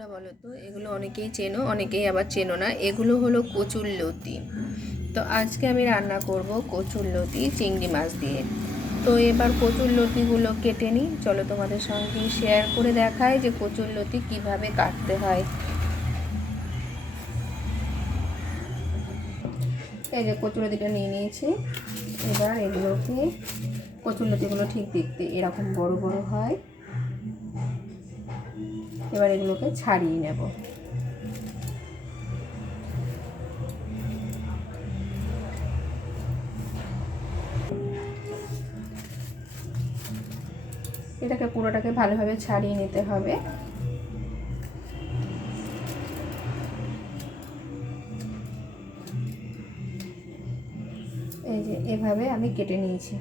বন্ধুরা বলো তো, এগুলো অনেকেই চেনো, অনেকেই আবার চেনো না। এগুলো হলো কচুরলতি। তো আজকে আমি রান্না করব কচুরলতি চিংড়ি মাছ দিয়ে। তো এবার কচুরলতিগুলো কেটে নিই। চলো তোমাদের সঙ্গে শেয়ার করে দেখাই যে কচুরলতি কিভাবে কাটতে হয়। এই যে কচুরলতিটা নিয়ে নিয়েছি। এবার এগুলোকে, কচুরলতিগুলো ঠিক দেখতে এরকম বড় বড় হয়। এবার এগুলোকে ছাড়িয়ে নেব। এটাকে পুরোটাকে ভালোভাবে ছাড়িয়ে নিতে হবে। এই যে এভাবে আমি কেটে নিয়েছি।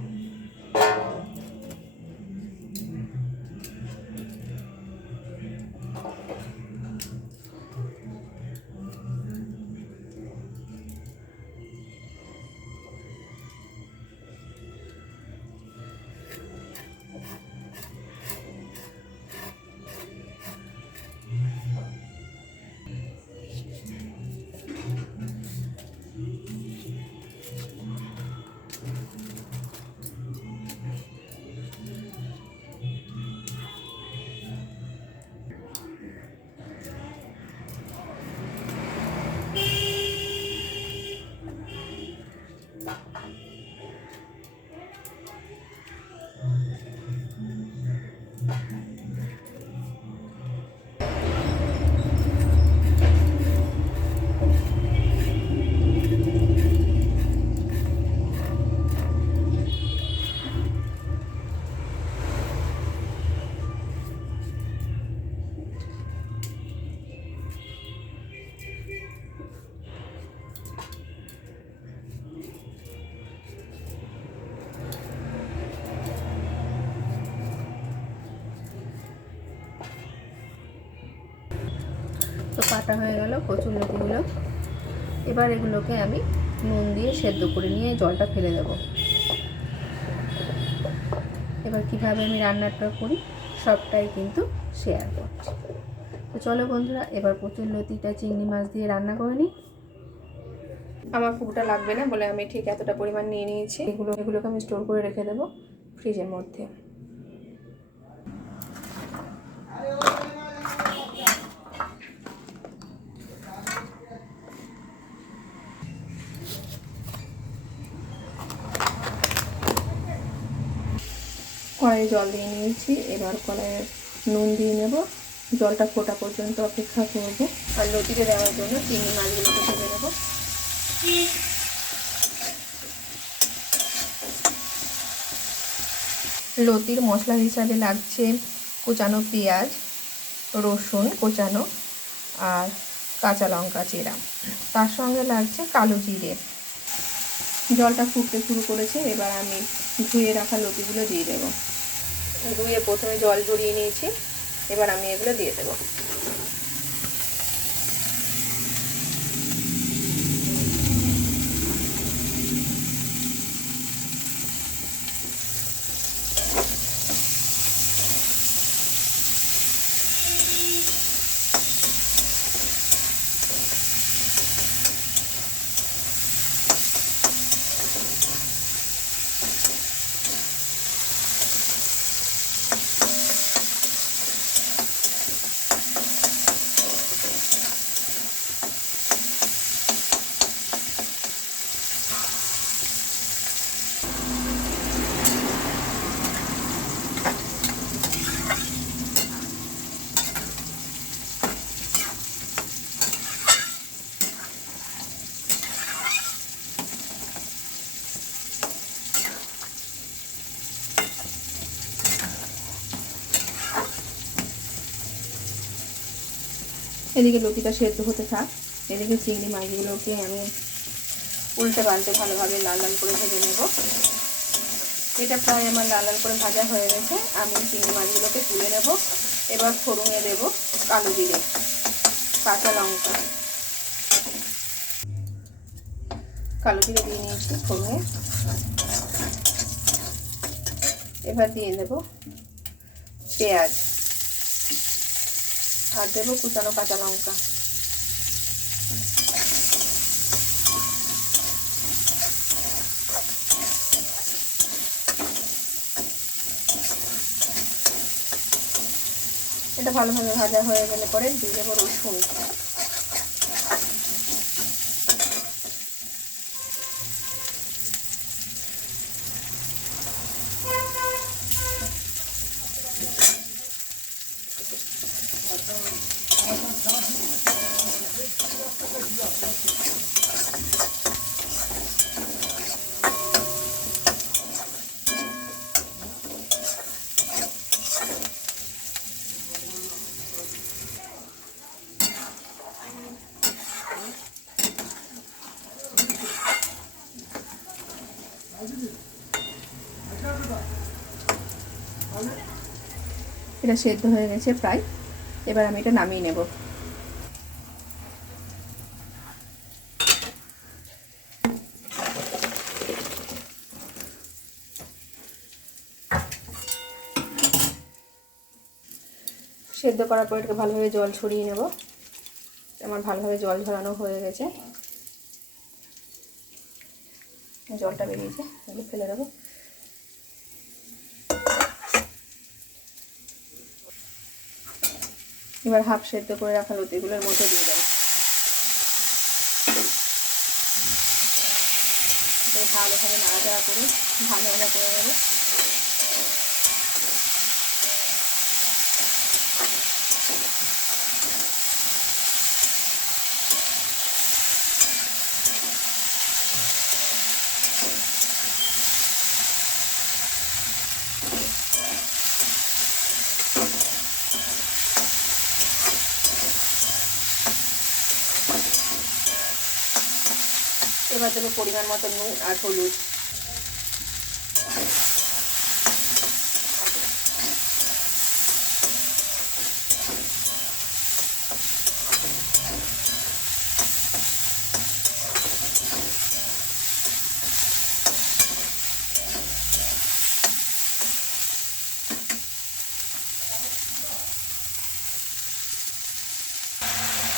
তো কাটা হয়ে গেল কচুরলতিগুলো। এবার এগুলোকে আমি নুন দিয়ে সেদ্ধ করে নিয়ে জলটা ফেলে দেব। এবার কিভাবে আমি রান্নাটা করি সবটাই কিন্তু শেয়ার করছি। তো চলো বন্ধুরা, এবার কচুরলতিটা চিংড়ি মাছ দিয়ে রান্না করে নিই। আমার খুবটা লাগবে না বলে আমি ঠিক এতটা পরিমাণ নিয়ে নিয়েছি। এগুলোকে আমি স্টোর করে রেখে দেবো ফ্রিজের মধ্যে। কড়াইয়ে জল দিয়ে নিয়েছি। এবার কড়াইয়ে নুন দিয়ে নেব। জলটা ফোটা পর্যন্ত অপেক্ষা করব। আর লতিতে দেওয়ার জন্য চিংড়ি মাছগুলোকে ভেজে নেব। লতির মশলা হিসাবে লাগছে কুচানো পেঁয়াজ, রসুন কোচানো আর কাঁচা লঙ্কা চেরা। তার সঙ্গে লাগছে কালো জিরে। জলটা ফুটতে শুরু করেছে। এবার আমি ধুয়ে রাখা লতিগুলো দিয়ে দেবো। ধুয়ে প্রথমে জল ঝরিয়ে নিয়েছি। এবার আমি এগুলো দিয়ে দেবো। এদিকে লতিটা সেদ্ধ হতে থাক। এদিকে চিংড়ি মাছগুলোকে আমি উল্টে পাল্টে ভালোভাবে লাল লাল করে ভেজে নেব। এটা প্রায় আমার লাল লাল করে ভাজা হয়ে গেছে। আমি চিংড়ি মাছগুলোকে তুলে নেব। এবার ফোড়নে দেব কালো জিরে, কাঁচা লঙ্কা, কালো জিরে দিয়ে নিয়েছি ফোড়নে। এবার দিয়ে দেব পেঁয়াজ আর দেবো কুচানো কাঁচা লঙ্কা। এটা ভালোভাবে ভাজা হয়ে গেলে পরে দিয়ে দেবো রসুন। এটা সেদ্ধ হয়ে গেছে প্রায়, এবার আমি এটা নামিয়ে নেব। সেদ্ধ করার পর এটাকে ভালোভাবে জল ছড়িয়ে নেব। আমার ভালোভাবে জল ঝরানো হয়ে গেছে, জলটা বেরিয়েছে, এগুলো ফেলে দেবো। এবার হাফ সেদ্ধ করে রাখা লতিগুলোর মধ্যে দিয়ে দেবো। ভালোভাবে নাড়াচাড়া করে ভালোভাবে করে নেবো। এবার দেবো পরিমাণ মতো নুন আর হলুদ।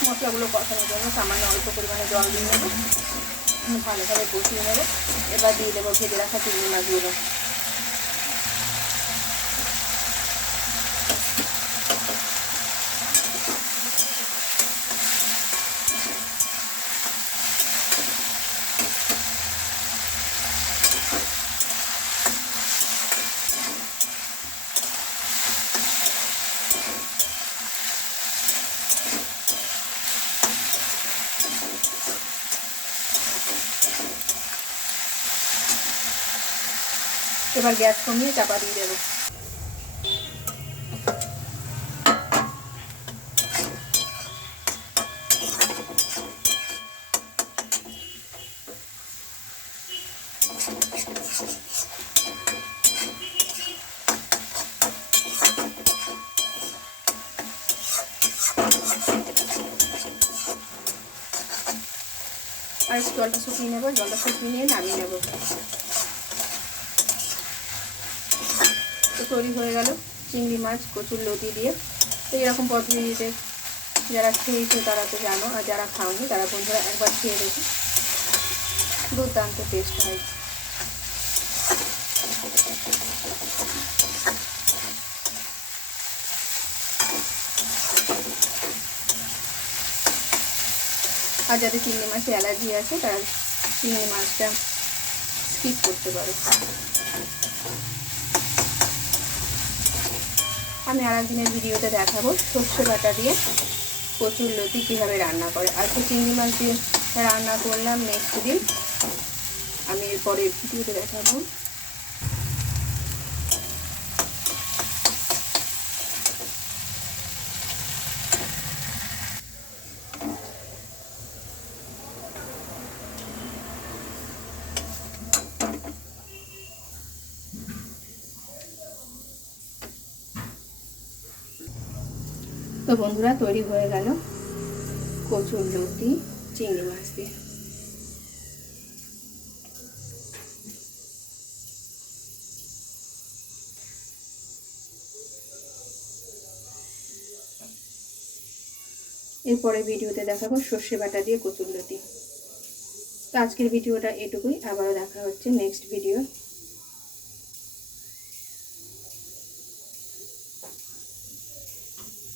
মশলাগুলো কষানোর জন্য সামান্য অল্প পরিমাণে জল দিয়ে নেব, ভালোভাবে কষিয়ে নেব। এবার দিয়ে দেবো ভেজে রাখা চিংড়ি মাছগুলো। এবার গ্যাস কমিয়ে চাপা দিয়ে দেবো। আর একটু জলটা শুকিয়ে নেবো, জলটা শুকিয়ে নিয়ে নামিয়ে নেবো। তো তৈরি হয়ে গেল চিংড়ি মাছ কচুর লতি দিয়ে। তো এরকম পদ্ধতিতে যারা খেয়েছে তারা তো জানো, আর যারা খাওনি তারা বন্ধুরা একবার খেয়ে দেখি, দুর্দান্ত টেস্ট হয়। আর যাদের চিংড়ি মাছে অ্যালার্জি আছে তারা চিংড়ি মাছটা স্কিপ করতে পারে। আমি আরেকদিনের ভিডিওতে দেখাবো সর্ষে বাটা দিয়ে কচুর লতি কীভাবে রান্না করে। আজকে চিংড়ি মাছ দিয়ে রান্না করলাম, নেক্সট দিন আমি এরপরে ভিডিওতে দেখাবো। তো বন্ধুরা তৈরি হয়ে গেল কচুর লতি চিংড়ি মাছ দিয়ে। এরপরে ভিডিওতে দেখাবো সর্ষে বাটা দিয়ে কচুরলতি। তো আজকের ভিডিওটা এটুকুই, আবারও দেখা হচ্ছে নেক্সট ভিডিও।